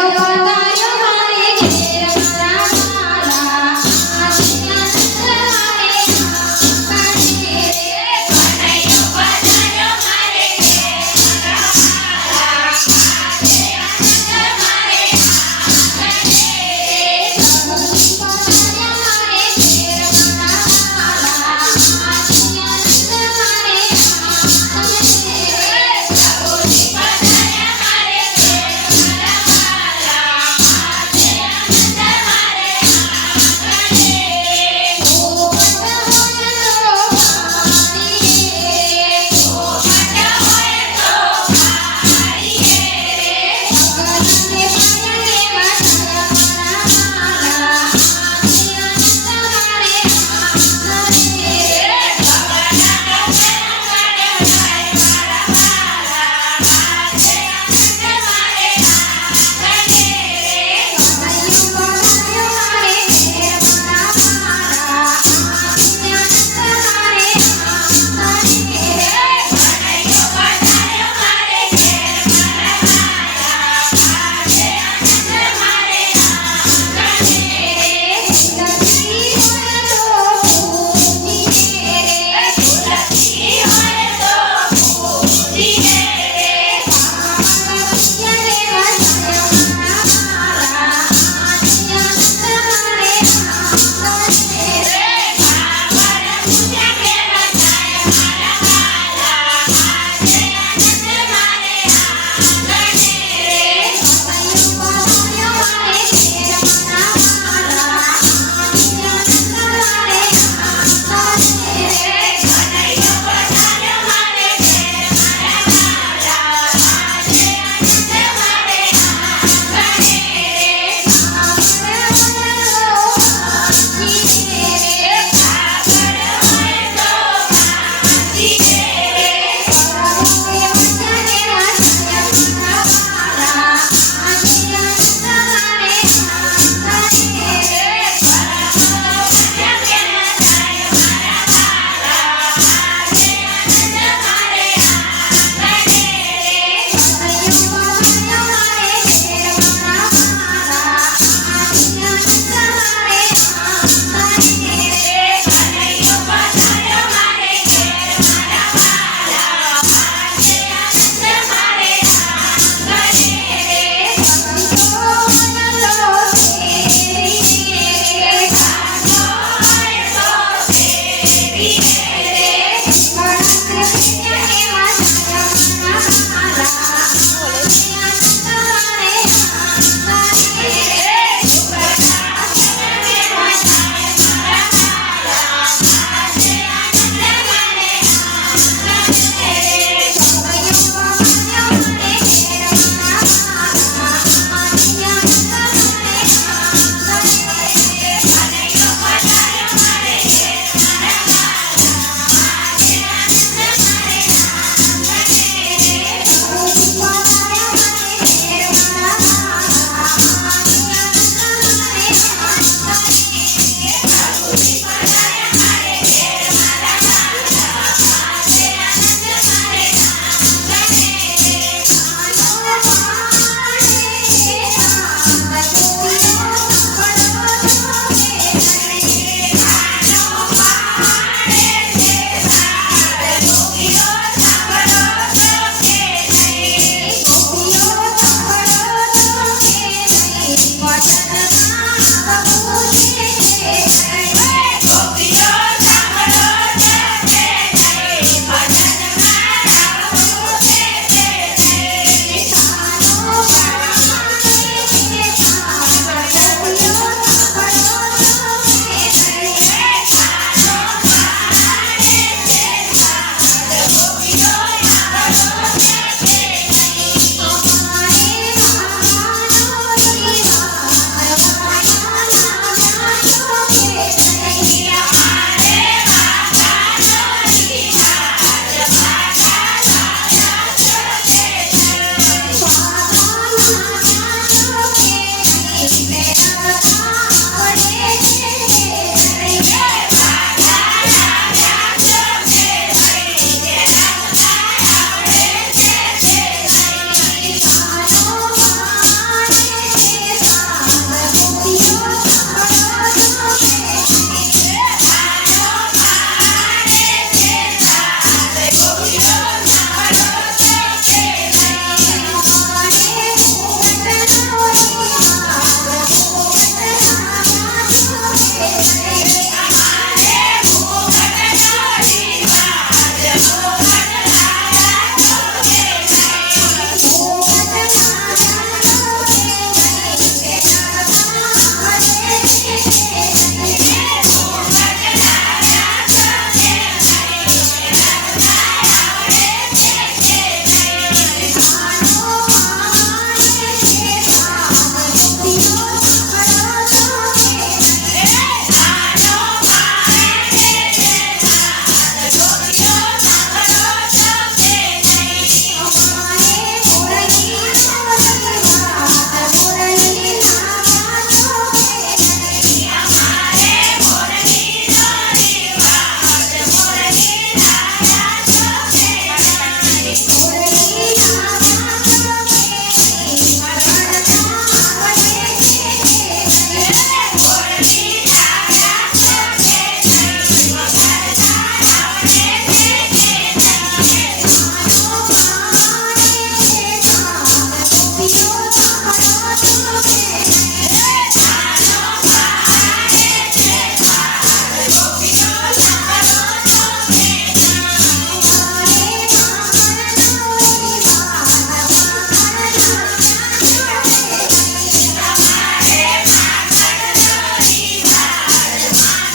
Yeah.